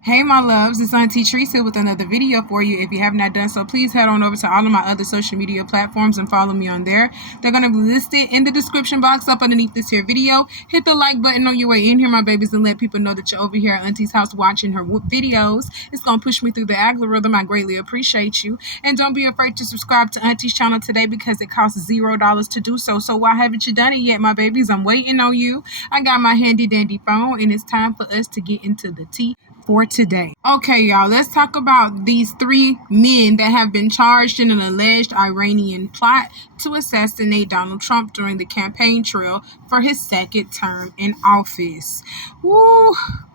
Hey my loves, it's Auntie Trice here with another video for you. If you have not done so, please head on over to all of my other social media platforms and follow me on there. They're going to be listed in the description box up underneath this here video. Hit the like button on your way in here, my babies, and let people know that you're over here at Auntie's house watching her videos. It's going to push me through the algorithm. I greatly appreciate you. And don't be afraid to subscribe to Auntie's channel today because it costs $0 to do so. So why haven't you done it yet, my babies? I'm waiting on you. I got my handy dandy phone and it's time for us to get into the tea for today. Okay, y'all, let's talk about these three men that have been charged in an alleged Iranian plot to assassinate Donald Trump during the campaign trail for his second term in office. Woo!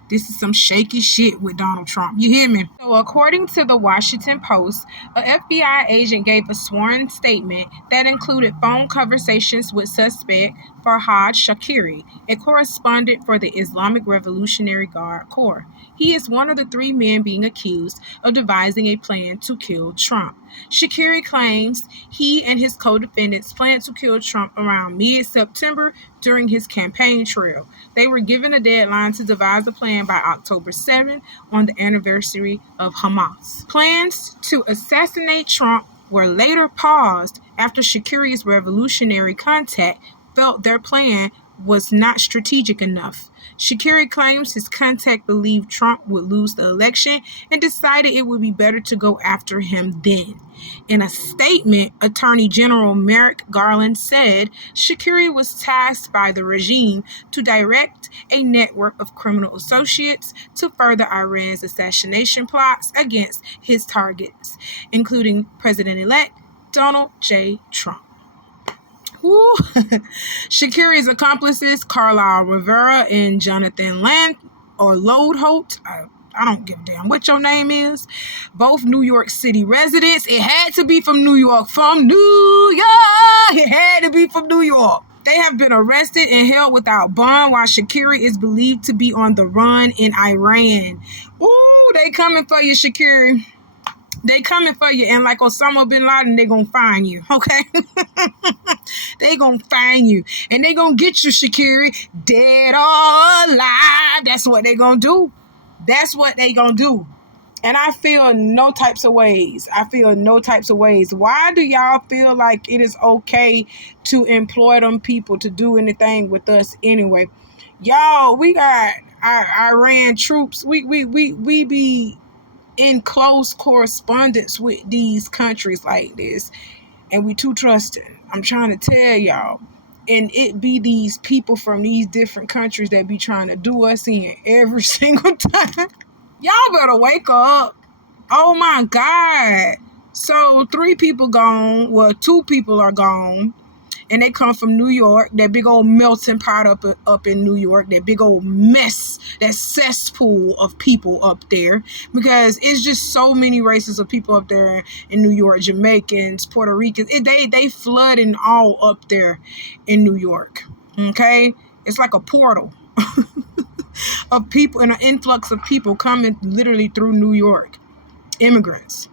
This is some shaky shit with Donald Trump. You hear me? So according to the Washington Post, an FBI agent gave a sworn statement that included phone conversations with suspect Farhad Shakiri, a correspondent for the Islamic Revolutionary Guard Corps. He is one of the three men being accused of devising a plan to kill Trump. Shakiri claims he and his co-defendants planned to kill Trump around mid-September during his campaign trail. They were given a deadline to devise a plan by October 7 on the anniversary of Hamas. Plans to assassinate Trump were later paused after Shakiri's revolutionary contact felt their plan was not strategic enough. Shakiri claims his contact believed Trump would lose the election and decided it would be better to go after him then. In a statement, Attorney General Merrick Garland said Shakiri was tasked by the regime to direct a network of criminal associates to further Iran's assassination plots against his targets, including President-elect Donald J. Trump. Shakiri's accomplices, Carlisle Rivera and Jonathan Lodholt, I don't give a damn what your name is, both New York City residents. It had to be from New York. It had to be from New York. They have been arrested and held without bond while Shakiri is believed to be on the run in Iran. Ooh, they coming for you, Shakiri. They coming for you, and like Osama bin Laden, they gonna find you, okay? They gonna find you, and they gonna get you, Shakiri, dead or alive. That's what they gonna do. That's what they gonna do. And I feel no types of ways. Why do y'all feel like it is okay to employ them people to do anything with us anyway? Y'all, we got our Iran troops. We be in close correspondence with these countries like this, and we too trusting. I'm trying to tell y'all, and it be these people from these different countries that be trying to do us in every single time. Y'all better wake up. Oh my God. So 3 people gone, well 2 people are gone, and they come from New York, that big old melting pot up in New York, that big old mess, that cesspool of people up there, because it's just so many races of people up there in New York, Jamaicans, Puerto Ricans, they flooding all up there in New York, okay? It's like a portal of people and an influx of people coming literally through New York, immigrants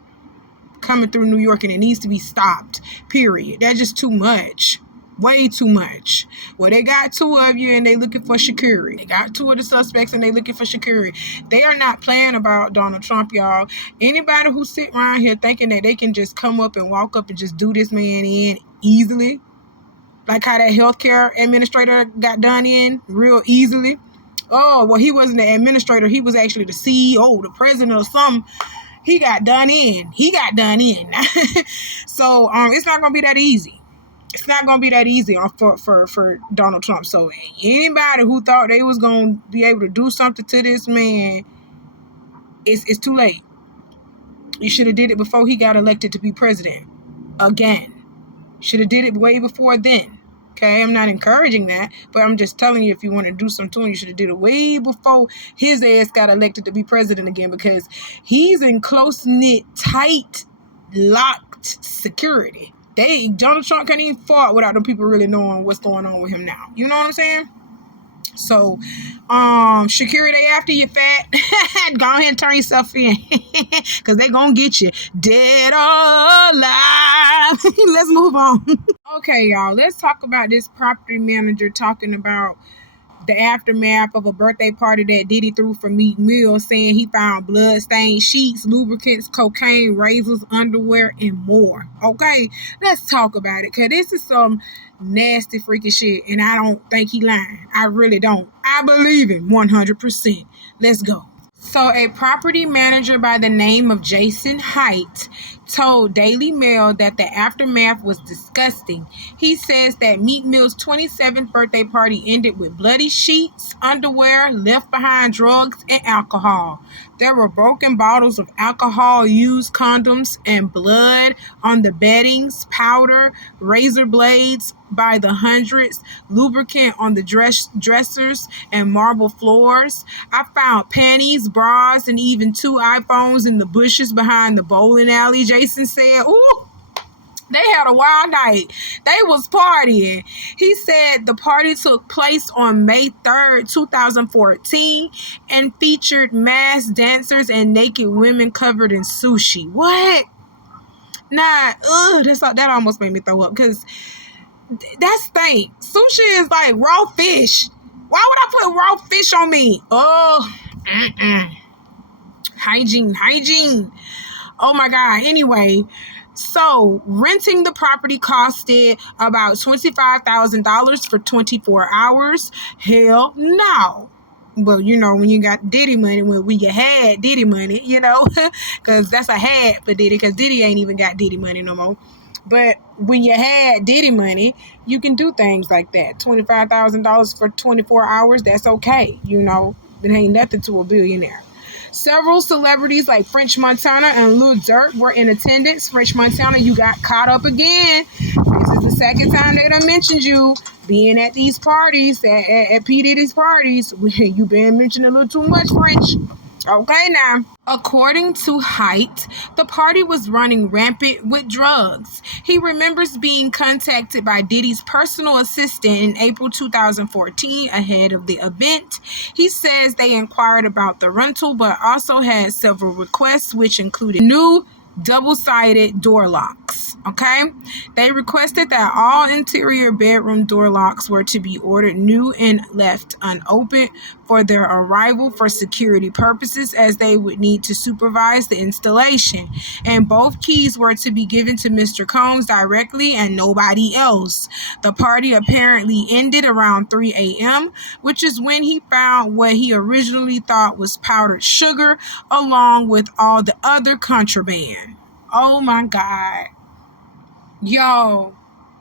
coming through New York, and it needs to be stopped, period. That's just too much. Way too much. Well, they got 2 of you and they looking for Shakiri. They got 2 of the suspects and they looking for Shakiri. They are not playing about Donald Trump, y'all. Anybody who sit around here thinking that they can just come up and walk up and just do this man in easily, like how that healthcare administrator got done in real easily. Oh, well, he wasn't the administrator. He was actually the CEO, the president or something. He got done in. So it's not going to be that easy. It's not going to be that easy for Donald Trump. So anybody who thought they was going to be able to do something to this man, it's too late. You should have did it before he got elected to be president again. Should have did it way before then. Okay, I'm not encouraging that, but I'm just telling you, if you want to do something to him, you should have did it way before his ass got elected to be president again, because he's in close-knit, tight, locked security. Donald Trump can't even fart without them people really knowing what's going on with him now. You know what I'm saying? So, Shakira, they after you, fat. Go ahead and turn yourself in, cause they gonna get you dead or alive. Let's move on. Okay, y'all. Let's talk about this property manager talking about the aftermath of a birthday party that Diddy threw for Meek Mill, saying he found blood-stained sheets, lubricants, cocaine, razors, underwear, and more. Okay, let's talk about it, because this is some nasty, freaky shit, and I don't think he lying. I really don't. I believe him 100%. Let's go. So, a property manager by the name of Jason Haidt told Daily Mail that the aftermath was disgusting. He says that Meek Mill's 27th birthday party ended with bloody sheets, underwear, left behind drugs, and alcohol. There were broken bottles of alcohol, used condoms, and blood on the beddings, powder, razor blades by the hundreds, lubricant on the dressers and marble floors. I found panties, bras, and even 2 iPhones in the bushes behind the bowling alley, Jason said. Ooh, they had a wild night. They was partying. He said the party took place on May 3rd, 2014, and featured masked dancers and naked women covered in sushi. What? Nah, that almost made me throw up, because that stink. Sushi is like raw fish. Why would I put raw fish on me? Oh, hygiene. Oh my God. Anyway, so renting the property costed about $25,000 for 24 hours. Hell no. Well, when you got Diddy money, when you had Diddy money, because that's a had for Diddy, because Diddy ain't even got Diddy money no more. But when you had Diddy money, you can do things like that. $25,000 for 24 hours, that's okay. It ain't nothing to a billionaire. Several celebrities like French Montana and Lil Durk were in attendance. French Montana, you got caught up again. This is the second time they done mentioned you being at these parties, at P. Diddy's parties. You been mentioned a little too much, French. Okay, now. According to Haidt, the party was running rampant with drugs. He remembers being contacted by Diddy's personal assistant in April 2014 ahead of the event. He says they inquired about the rental, but also had several requests, which included new double-sided door locks. Okay, they requested that all interior bedroom door locks were to be ordered new and left unopened for their arrival for security purposes, as they would need to supervise the installation. And both keys were to be given to Mr. Combs directly and nobody else. The party apparently ended around 3 a.m., which is when he found what he originally thought was powdered sugar, along with all the other contraband. Oh my God. Yo,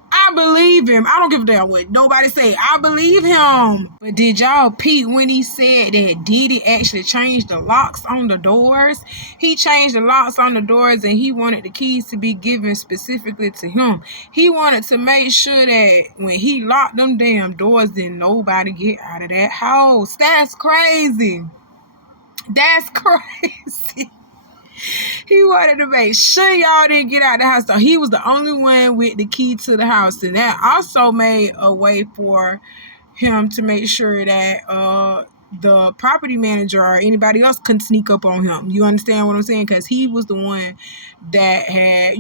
I believe him. I don't give a damn what nobody say. I believe him. But did y'all peep when he said that Diddy actually changed the locks on the doors? He changed the locks on the doors, and he wanted the keys to be given specifically to him. He wanted to make sure that when he locked them damn doors, then nobody get out of that house. That's crazy. That's crazy. He wanted to make sure y'all didn't get out of the house. So he was the only one with the key to the house. And that also made a way for him to make sure that the property manager or anybody else couldn't sneak up on him. You understand what I'm saying? Because he was the one that had,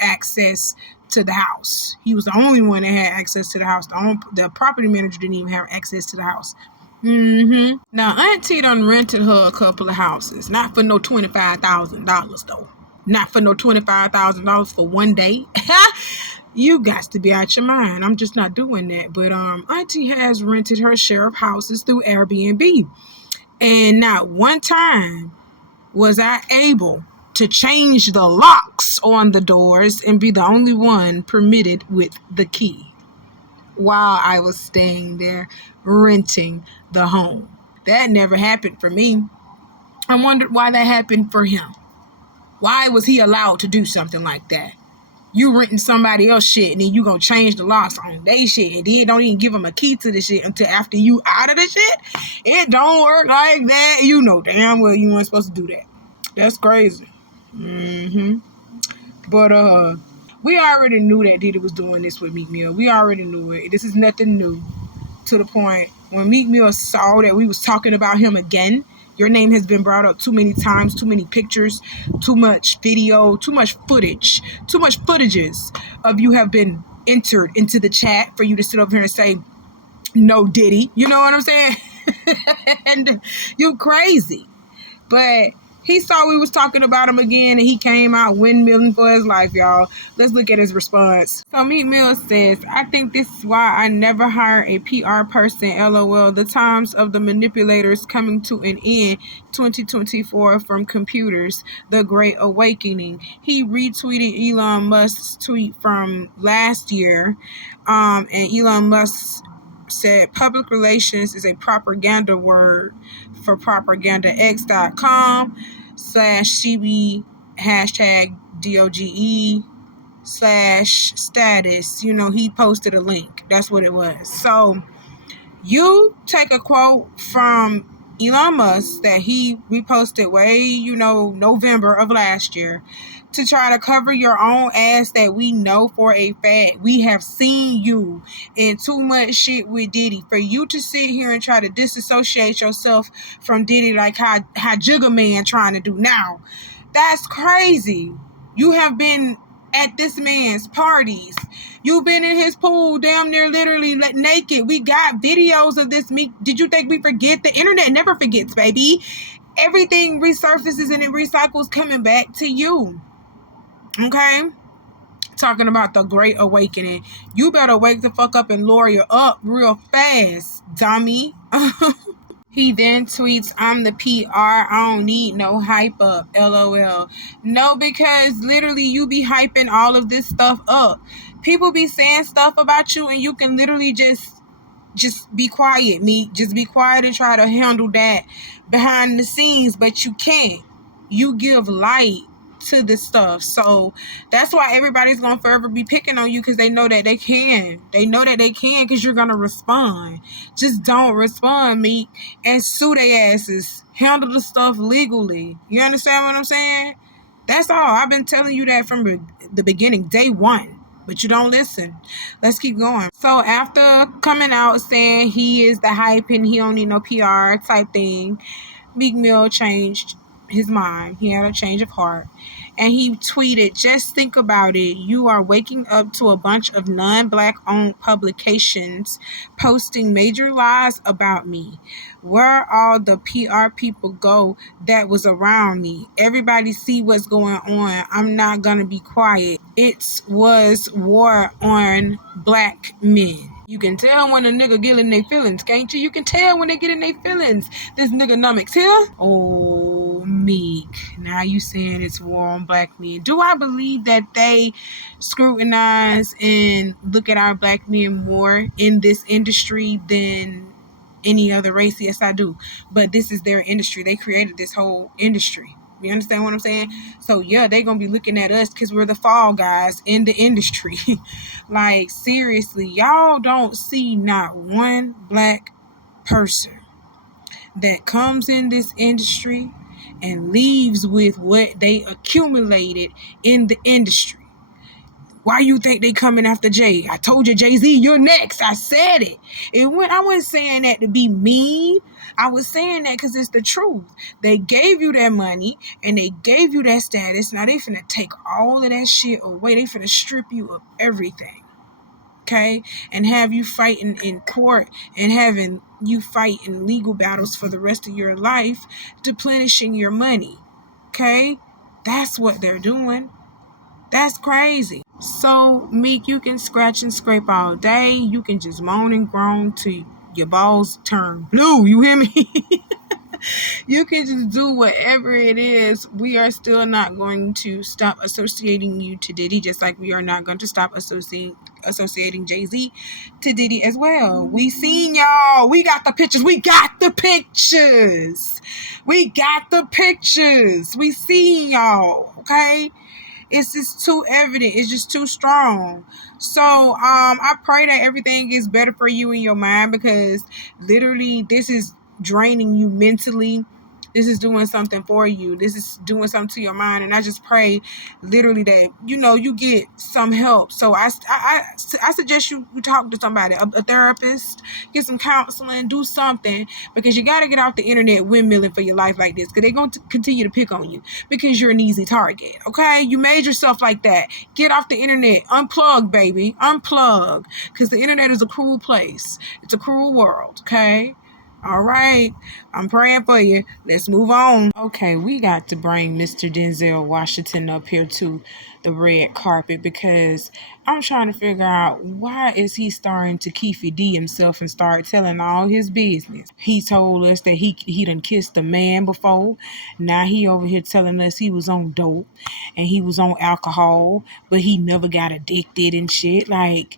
access to the house. He was the only one that had access to the house. The property manager didn't even have access to the house. Now, Auntie done rented her a couple of houses. Not for no $25,000, though. Not for no $25,000 for one day. You got to be out your mind. I'm just not doing that. But Auntie has rented her share of houses through Airbnb. And not one time was I able to change the locks on the doors and be the only one permitted with the key while I was staying there renting the home. That never happened for me. I wondered why that happened for him. Why was he allowed to do something like that? You renting somebody else shit, and then you gonna change the locks on they shit, and then don't even give them a key to the shit until after you out of the shit? It don't work like that. You know damn well you weren't supposed to do that. That's crazy. But we already knew that Diddy was doing this with Meek Mill. We already knew it. This is nothing new. to the point when Meek Mill saw that we was talking about him again. Your name has been brought up too many times, too many pictures, too much video, too much footage, too much footages of you have been entered into the chat for you to sit over here and say, no Diddy. You know what I'm saying? And you crazy. But he saw we was talking about him again, and he came out windmilling for his life, y'all. Let's look at his response. So Meek Mill says, I think this is why I never hire a PR person, LOL. The times of the manipulators coming to an end, 2024 from computers, the Great Awakening. He retweeted Elon Musk's tweet from last year, and Elon Musk said public relations is a propaganda word for propagandax.com/CB hashtag DOGE/status. You know, he posted a link. That's what it was. So you take a quote from Elon Musk that he reposted way, November of last year to try to cover your own ass that we know for a fact. We have seen you in too much shit with Diddy. For you to sit here and try to disassociate yourself from Diddy like how Jigga Man trying to do now, that's crazy. You have been at this man's parties. You've been in his pool damn near literally naked. We got videos of this. Did you think we forget? The internet never forgets, baby. Everything resurfaces and it recycles coming back to you. Okay? Talking about the Great Awakening. You better wake the fuck up and lawyer up real fast, dummy. He then tweets, I'm the PR. I don't need no hype up. LOL. No, because literally you be hyping all of this stuff up. People be saying stuff about you and you can literally just be quiet, Meek. Just be quiet and try to handle that behind the scenes, but you can't. You give light to this stuff. So that's why everybody's going to forever be picking on you, because they know that they can. They know that they can because you're going to respond. Just don't respond, Meek, and sue their asses. Handle the stuff legally. You understand what I'm saying? That's all. I've been telling you that from the beginning, day one. But you don't listen. Let's keep going. So after coming out saying he is the hype and he don't need no PR type thing, Meek Mill changed his mind. He had a change of heart. And he tweeted, just think about it. You are waking up to a bunch of non-black owned publications posting major lies about me. Where all the PR people go that was around me? Everybody see what's going on. I'm not going to be quiet. It was war on black men. You can tell when a nigga get in their feelings, can't you? You can tell when they get in their feelings. This nigganomics here. Oh, Meek. Now you saying it's war on black men. Do I believe that they scrutinize and look at our black men more in this industry than any other race? Yes, I do. But this is their industry. They created this whole industry. You understand what I'm saying? So, yeah, they're going to be looking at us because we're the fall guys in the industry. Like, seriously, y'all don't see not one black person that comes in this industry and leaves with what they accumulated in the industry. Why you think they coming after Jay? I told you, Jay-Z, you're next. I said it. I wasn't saying that to be mean. I was saying that because it's the truth. They gave you that money and they gave you that status. Now they finna take all of that shit away. They finna strip you of everything. Okay? And have you fighting in court and having you fight in legal battles for the rest of your life, deplenishing your money. Okay? That's what they're doing. That's crazy. So, Meek, you can scratch and scrape all day. You can just moan and groan till your balls turn blue. You hear me? You can just do whatever it is. We are still not going to stop associating you to Diddy, just like we are not going to stop associating Jay-Z to Diddy as well. We seen y'all. We got the pictures. We seen y'all. Okay? It's just too evident. It's just too strong. So I pray that everything is better for you in your mind, because literally this is draining you mentally. This is doing something for you. This is doing something to your mind. And I just pray literally that, you get some help. So I suggest you talk to somebody, a therapist, get some counseling, do something, because you got to get off the internet windmilling for your life like this, because they're going to continue to pick on you because you're an easy target. Okay? You made yourself like that. Get off the internet. Unplug, baby. Unplug. Because the internet is a cruel place. It's a cruel world. Okay? All right. I'm praying for you. Let's move on. Okay, we got to bring Mr. Denzel Washington up here to the red carpet, because I'm trying to figure out, why is he starting to Keefy D himself and start telling all his business. He told us that he done kissed a man before. Now he over here telling us he was on dope and he was on alcohol, but he never got addicted and shit. Like,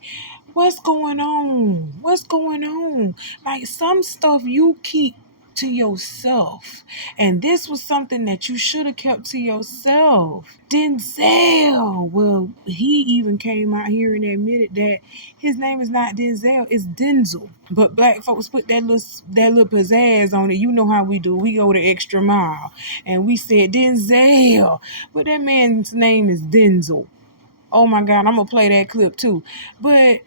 what's going on? What's going on? Like, some stuff you keep to yourself. And this was something that you should have kept to yourself. Denzel. Well, he even came out here and admitted that his name is not Denzel, it's Denzel. But black folks put that little pizzazz on it. You know how we do. We go the extra mile. And we said Denzel. But that man's name is Denzel. Oh my God, I'm going to play that clip too. But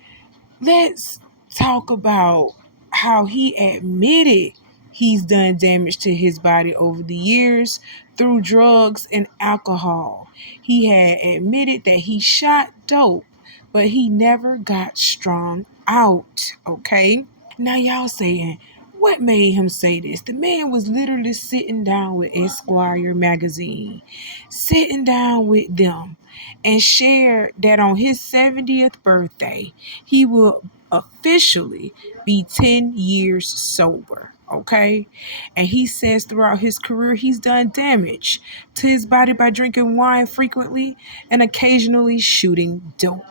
let's talk about how he admitted he's done damage to his body over the years through drugs and alcohol. He had admitted that he shot dope, but he never got strung out, okay? Now y'all saying, what made him say this? The man was literally sitting down with Esquire magazine, sitting down with them, and shared that on his 70th birthday, he will officially be 10 years sober, okay? And he says throughout his career, he's done damage to his body by drinking wine frequently and occasionally shooting dope.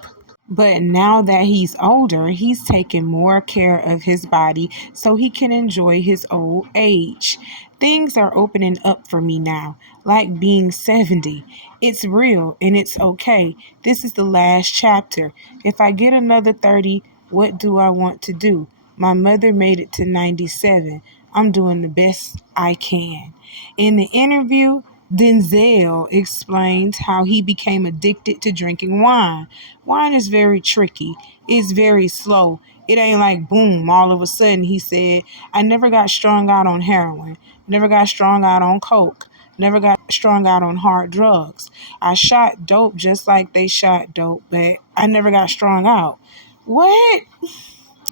But now that he's older, he's taking more care of his body so he can enjoy his old age. Things are opening up for me now, like being 70. It's real and it's okay. This is the last chapter. If I get another 30, what do I want to do? My mother made it to 97. I'm doing the best I can. In the interview, Denzel explains how he became addicted to drinking wine. Wine is very tricky. It's very slow. It ain't like boom, all of a sudden. He said, I never got strung out on heroin, never got strung out on coke, never got strung out on hard drugs. I shot dope just like they shot dope, but I never got strung out. What?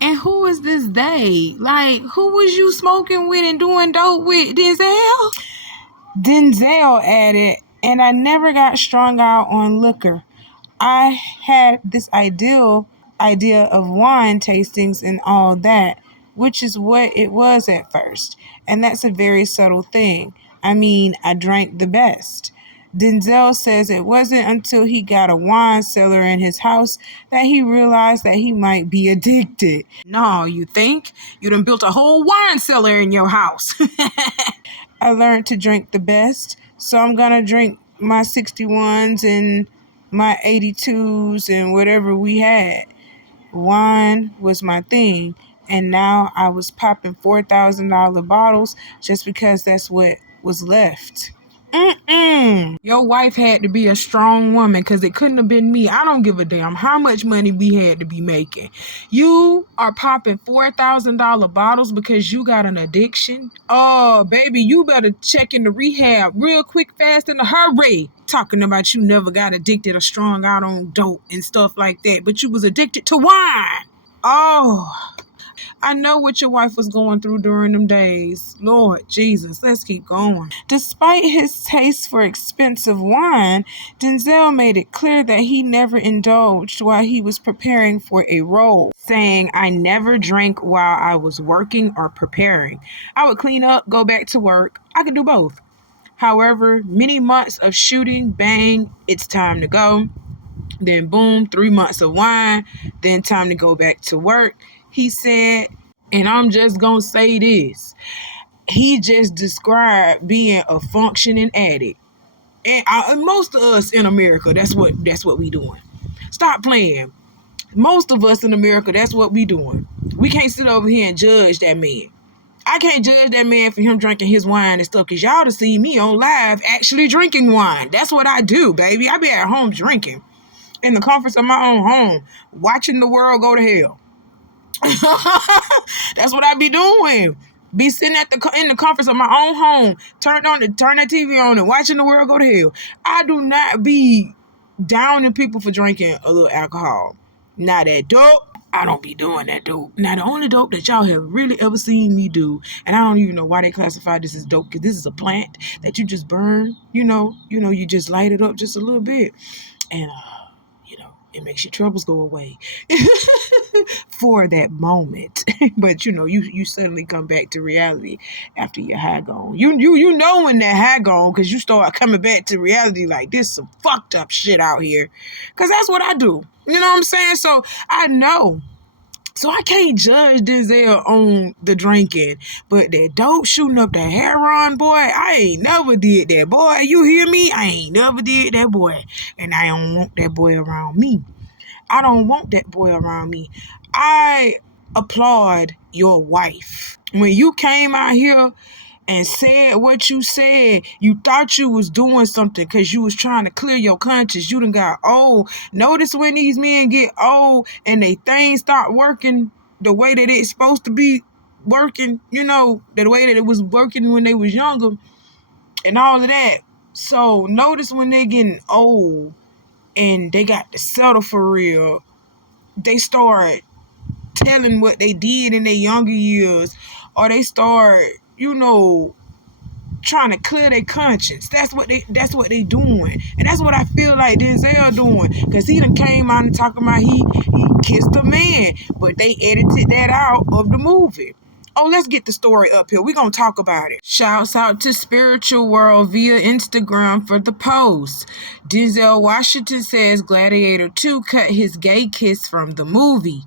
And who is this they? Like, who was you smoking with and doing dope with, Denzel? Denzel added, and I never got strung out on liquor. I had this idea of wine tastings and all that, which is what it was at first. And that's a very subtle thing. I mean, I drank the best. Denzel says it wasn't until he got a wine cellar in his house that he realized that he might be addicted. No, you think? You done built a whole wine cellar in your house. I learned to drink the best, so I'm gonna drink my 61s and my 82s and whatever we had. Wine was my thing, and now I was popping $4,000 bottles just because that's what was left. Your wife had to be a strong woman, because it couldn't have been me. I don't give a damn how much money we had to be making. You are popping $4,000 bottles because you got an addiction? Oh, baby, you better check into rehab real quick, fast, in a hurry. Talking about you never got addicted or strung out on dope and stuff like that, but you was addicted to wine. Oh, I know what your wife was going through during them days. Lord Jesus, let's keep going. Despite his taste for expensive wine, Denzel made it clear that he never indulged while he was preparing for a role, saying, I never drank while I was working or preparing. I would clean up, go back to work. I could do both. However, many months of shooting, bang, it's time to go. Then boom, 3 months of wine, then time to go back to work. He said, and I'm just gonna say this, he just described being a functioning addict. And most of us in America, that's what we doing. Stop playing. Most of us in America, that's what we doing. We can't sit over here and judge that man. I can't judge that man for him drinking his wine and stuff, because y'all to see me on live actually drinking wine. That's what I do, baby. I be at home drinking in the comforts of my own home, watching the world go to hell. That's what I be doing. Be sitting in the comforts of my own home, turn that TV on and watching the world go to hell. I do not be downing people for drinking a little alcohol. Now that dope, I don't be doing that dope. Now the only dope that y'all have really ever seen me do, and I don't even know why they classify this as dope, because this is a plant that you just burn. You just light it up just a little bit, and it makes your troubles go away for that moment. But you suddenly come back to reality after your high gone. You know when that high gone, because you start coming back to reality like, this some fucked up shit out here. Because that's what I do. You know what I'm saying? So I know. So I can't judge Denzel on the drinking, but that dope shooting up that heroin, boy, I ain't never did that, boy. You hear me? I ain't never did that, boy. And I don't want that boy around me. I don't want that boy around me. I applaud your wife. When you came out here and said what you said, you thought you was doing something because you was trying to clear your conscience. You done got old. Notice when these men get old and they things start working the way that it's supposed to be working, the way that it was working when they was younger and all of that. So notice when they getting old and they got to settle for real, they start telling what they did in their younger years, or they start, trying to clear their conscience. That's what they doing. And that's what I feel like Denzel doing. Because he done came out and talking about he kissed a man. But they edited that out of the movie. Oh, let's get the story up here. We're going to talk about it. Shouts out to Spiritual World via Instagram for the post. Denzel Washington says Gladiator 2 cut his gay kiss from the movie.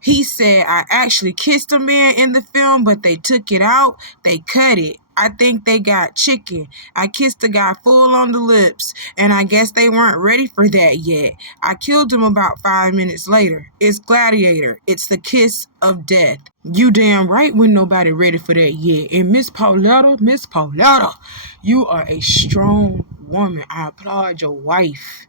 He said, I actually kissed a man in the film, but they took it out. They cut it. I think they got chicken. I kissed a guy full on the lips, and I guess they weren't ready for that yet. I killed him about 5 minutes later. It's Gladiator. It's the kiss of death. You damn right when nobody ready for that yet. And Miss Pauletta, you are a strong woman. I applaud your wife.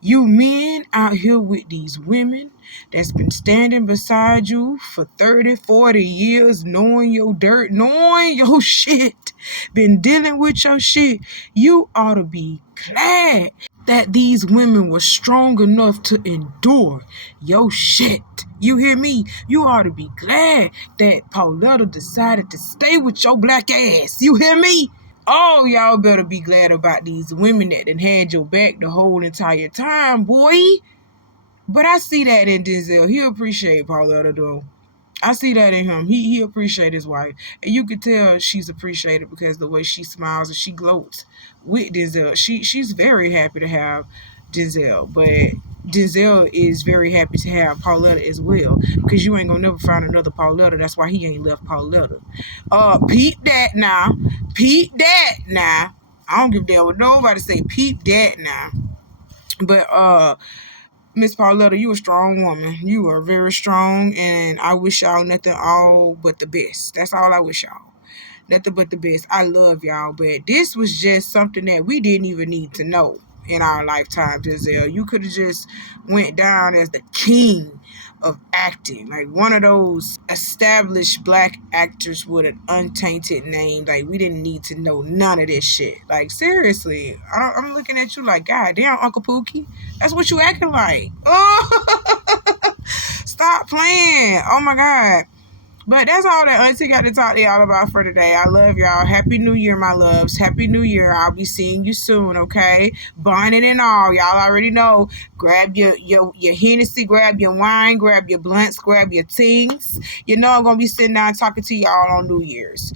You men out here with these women that's been standing beside you for 30, 40 years, knowing your dirt, knowing your shit, been dealing with your shit, you ought to be glad that these women were strong enough to endure your shit. You hear me? You ought to be glad that Pauletta decided to stay with your black ass. You hear me? Oh, y'all better be glad about these women that done had your back the whole entire time, boy. But I see that in Denzel. He appreciate Pauletta, though. I see that in him. He appreciate his wife. And you can tell she's appreciated because the way she smiles and she gloats with Denzel. She's very happy to have Denzel. But Denzel is very happy to have Pauletta as well. Because you ain't gonna never find another Pauletta. That's why he ain't left Pauletta. Peep that now. Peep that now. I don't give a damn what nobody say. Peep that now. But Miss Pauletta, you a strong woman. You are very strong, and I wish y'all nothing all but the best. That's all I wish y'all. Nothing but the best. I love y'all, but this was just something that we didn't even need to know in our lifetime, Denzel. You could have just went down as the king of acting, like one of those established black actors with an untainted name. Like, we didn't need to know none of this shit. Like, seriously, I'm looking at you like, God damn, Uncle Pookie, that's what you acting like. Oh, stop playing. Oh my God. But that's all that Auntie got to talk to y'all about for today. I love y'all. Happy New Year, my loves. Happy New Year. I'll be seeing you soon, okay? Bonnet and all. Y'all already know. Grab your Hennessy, grab your wine, grab your blunts, grab your tings. You know I'm going to be sitting down talking to y'all on New Year's.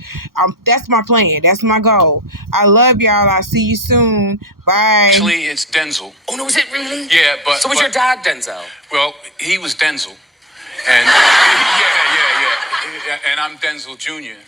That's my plan. That's my goal. I love y'all. I'll see you soon. Bye. Actually, it's Denzel. Oh, no, is it really? Yeah, but... So was your dad Denzel? Well, he was Denzel. And... yeah. And I'm Denzel Jr.